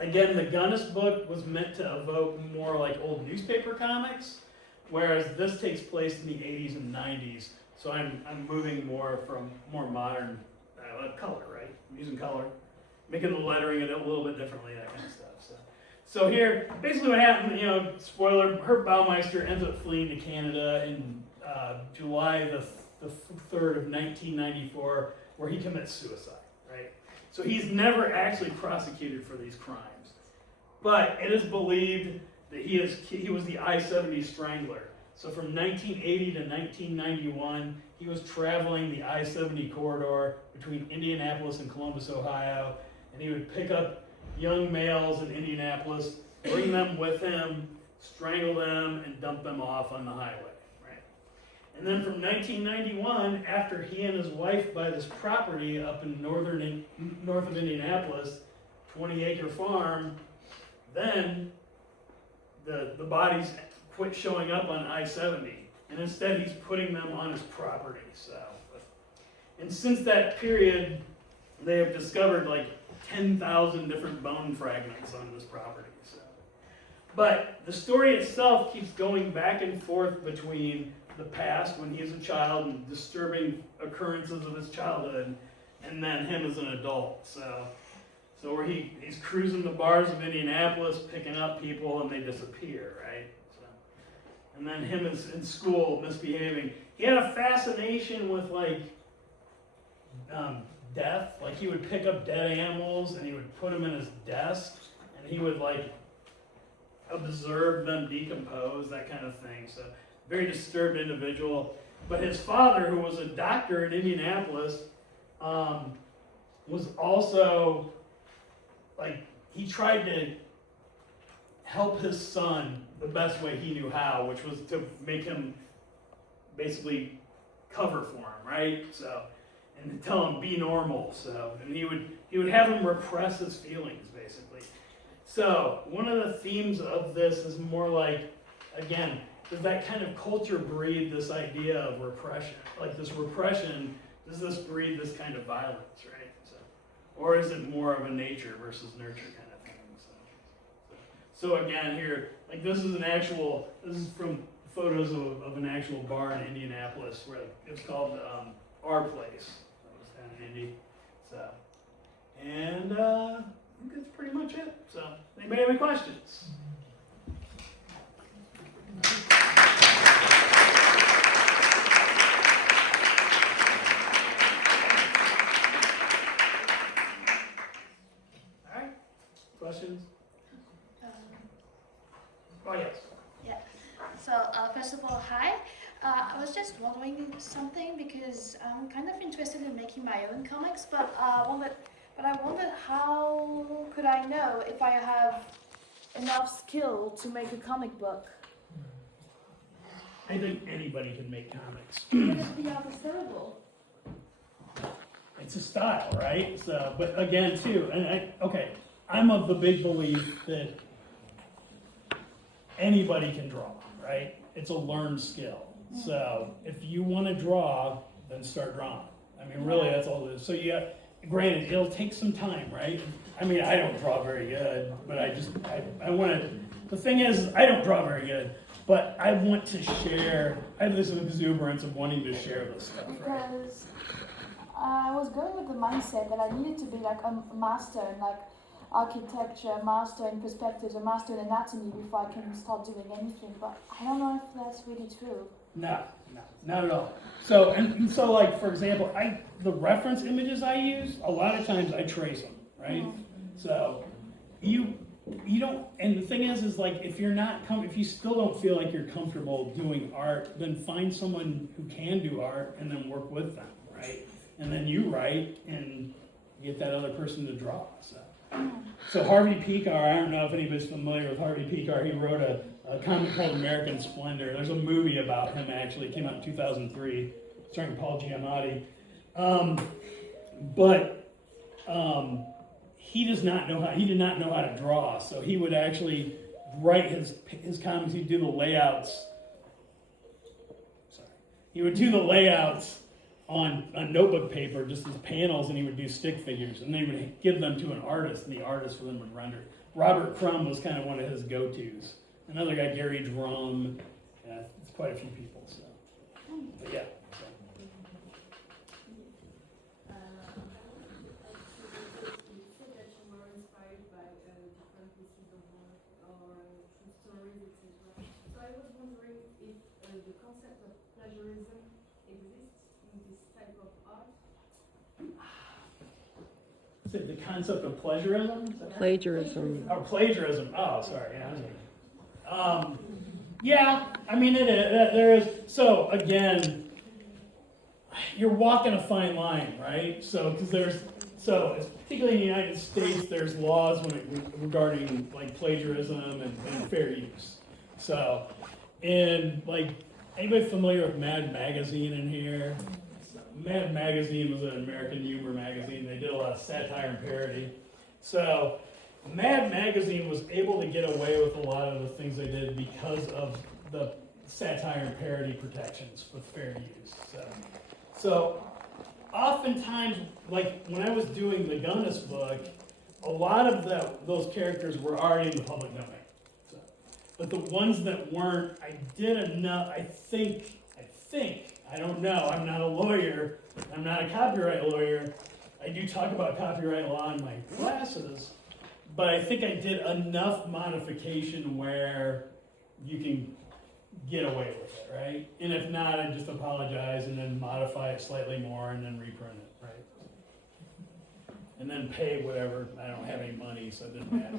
Again, the Gunnis book was meant to evoke more like old newspaper comics, whereas this takes place in the 80s and 90s. So I'm moving more from more modern color, right? I'm using color, making the lettering a little bit differently, that kind of stuff. So here, basically what happened, spoiler, Herb Baumeister ends up fleeing to Canada in July the 3rd of 1994, where he commits suicide, right? So he's never actually prosecuted for these crimes. But it is believed that he was the I-70 strangler. So from 1980 to 1991, he was traveling the I-70 corridor between Indianapolis and Columbus, Ohio, and he would pick up young males in Indianapolis, bring them with him, strangle them, and dump them off on the highway, right? And then from 1991, after he and his wife buy this property up in north of Indianapolis, 20-acre farm, then the bodies quit showing up on I-70, and instead he's putting them on his property. And since that period, they have discovered 10,000 different bone fragments on this property. But the story itself keeps going back and forth between the past, when he's a child, and disturbing occurrences of his childhood, and then him as an adult. So where he's cruising the bars of Indianapolis, picking up people, and they disappear, right? And then him is in school, misbehaving. He had a fascination with death. He would pick up dead animals and he would put them in his desk, and he would observe them decompose, that kind of thing. So very disturbed individual. But his father, who was a doctor in Indianapolis, was also he tried to help his son the best way he knew how, which was to make him basically cover for him, right? And to tell him be normal. And he would have him repress his feelings, basically. So one of the themes of this is more again, does that kind of culture breed this idea of repression? This repression, does this breed this kind of violence, right? Or is it more of a nature versus nurture kind of thing? So again, here, this is from photos of an actual bar in Indianapolis, where it's called Our Place. That was down in Indy. And I think that's pretty much it. So, anybody have any questions? All right. Questions? Oh, yes. Yeah. So first of all, hi. I was just wondering something, because I'm kind of interested in making my own comics, but I wondered how could I know if I have enough skill to make a comic book? I think anybody can make comics. Would it be understandable? It's a style, right? But again, too, I'm of the big belief that anybody can draw, right? It's a learned skill. So if you want to draw, then start drawing. Really, that's all it is. So granted, it'll take some time, right? I don't draw very good, but I want to, the thing is, I don't draw very good, but I want to share, I have this exuberance of wanting to share this stuff, right? Because I was going with the mindset that I needed to be a master in architecture, a master in perspectives, a master in anatomy before I can start doing anything, but I don't know if that's really true. No, not at all. So for example, the reference images I use, a lot of times I trace them, right? Mm-hmm. So you don't, and the thing is if you're not, if you still don't feel like you're comfortable doing art, then find someone who can do art and then work with them, right? And then you write and get that other person to draw. So Harvey Pekar, I don't know if anybody's familiar with Harvey Pekar. He wrote a comic called American Splendor. There's a movie about him actually. It came out in 2003, starring Paul Giamatti. He did not know how to draw, so he would actually write his comics. He'd do the layouts. He would do the layouts on notebook paper, just as panels, and he would do stick figures, and they would give them to an artist, and the artist for them would render. Robert Crumb was kind of one of his go-tos. Another guy, Gary Drum. It's quite a few people. So, but yeah. So. Is it the concept of plagiarism? Plagiarism. Oh, plagiarism. Oh, sorry. Yeah, I mean, it is. There is. So, again, you're walking a fine line, right? So, particularly in the United States, there's laws regarding, like, plagiarism and fair use. So, anybody familiar with Mad Magazine in here? Mad Magazine was an American humor magazine. They did a lot of satire and parody. So Mad Magazine was able to get away with a lot of the things they did because of the satire and parody protections with fair use. So oftentimes, like when I was doing the Gunnis book, a lot of those characters were already in the public domain. But the ones that weren't, I did enough, I think, I don't know, I'm not a lawyer, I'm not a copyright lawyer. I do talk about copyright law in my classes, but I think I did enough modification where you can get away with it, right? And if not, I just apologize and then modify it slightly more and then reprint it, right? And then pay whatever, I don't have any money, so it doesn't matter.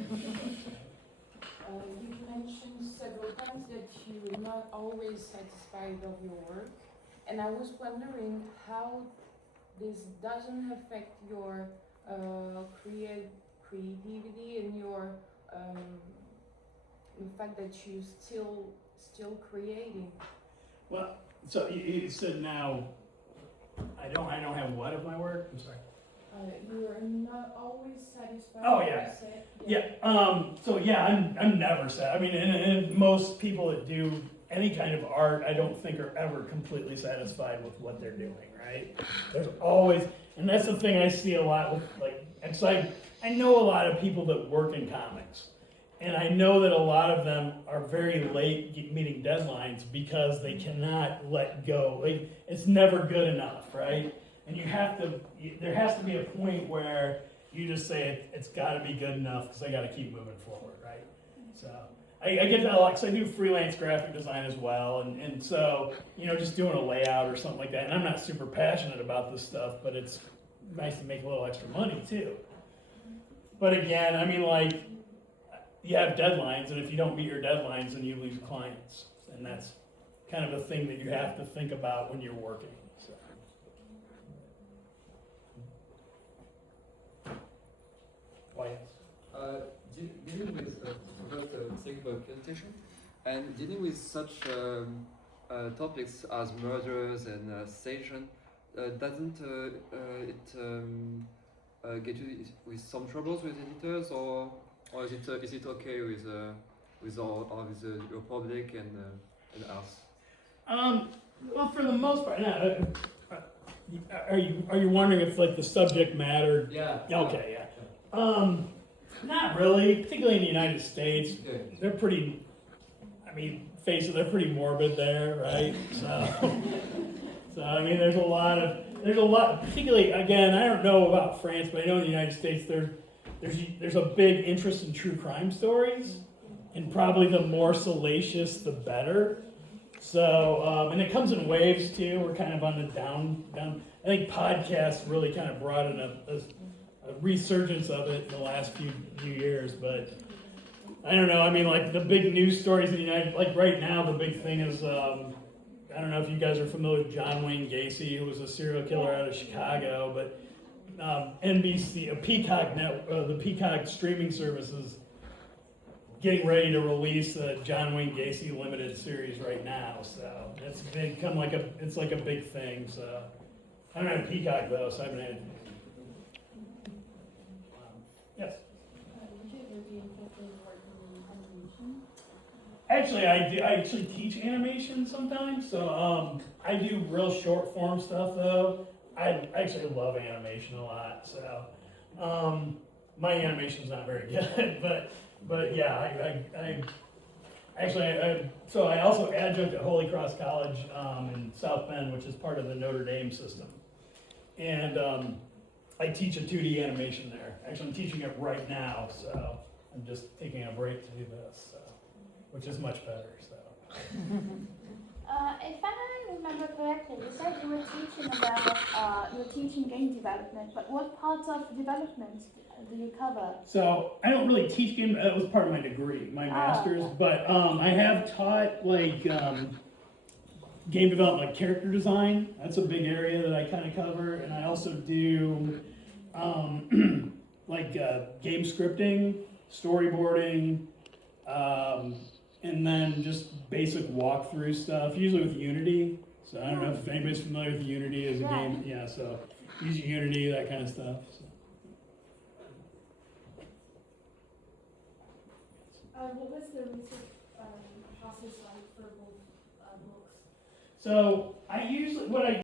You mentioned several times that you're not always satisfied of your work, and I was wondering how this doesn't affect your creativity and your the fact that you still creating. Well, so you said now I don't have what of my work? I'm sorry. You are not always satisfied. Oh yeah, So yeah, I'm never sad. I mean, and most people that do any kind of art, I don't think are ever completely satisfied with what they're doing. Right? There's always, and that's the thing I see a lot with it's like I know a lot of people that work in comics, and I know that a lot of them are very late meeting deadlines because they cannot let go. Like it's never good enough, right? And there has to be a point where you just say it's got to be good enough because I got to keep moving forward, right? So I get that a lot because I do freelance graphic design as well, and so just doing a layout or something like that. And I'm not super passionate about this stuff, but it's nice to make a little extra money too. But again, I mean, you have deadlines, and if you don't meet your deadlines, then you lose clients, and that's kind of a thing that you have to think about when you're working. So. Why yes? Dealing with think about presentation and dealing with such topics as murders and assassination, doesn't it get you with some troubles with editors, or is it okay with your public and us? Well, for the most part, are you wondering if the subject matter? Yeah. Okay, yeah. Not really, particularly in the United States. They're pretty, I mean, face it, they're pretty morbid there, right? So I mean, there's a lot, particularly, again, I don't know about France, but I know in the United States there's a big interest in true crime stories, and probably the more salacious, the better. So, and it comes in waves too. We're kind of on the down. I think podcasts really kind of brought in a resurgence of it in the last few years, but I don't know. I mean, the big news stories in the United, right now, the big thing is, I don't know if you guys are familiar with John Wayne Gacy, who was a serial killer out of Chicago, but NBC, the Peacock streaming services getting ready to release a John Wayne Gacy limited series right now, so it's become like it's like a big thing. So I don't have Peacock though, so I haven't had. Yes. Would you ever be interested in working in animation? Actually, I actually teach animation sometimes, so I do real short form stuff though. I actually love animation a lot, so my animation's not very good, but yeah, so I also adjunct at Holy Cross College in South Bend, which is part of the Notre Dame system, and I teach a 2D animation there. Actually, I'm teaching it right now, so I'm just taking a break to do this, so, which is much better. So. If I remember correctly, you said you were teaching about you were teaching game development, but what parts of development do you cover? So I don't really teach game. That was part of my degree, my master's. Okay. But I have taught like game development, like character design. That's a big area that I kind of cover, and I also do like game scripting, storyboarding, and then just basic walkthrough stuff. Usually with Unity. So I don't know if anybody's familiar with Unity as a game. Yeah. So use Unity, that kind of stuff. So. What was the research process like for both books? So I usually, what I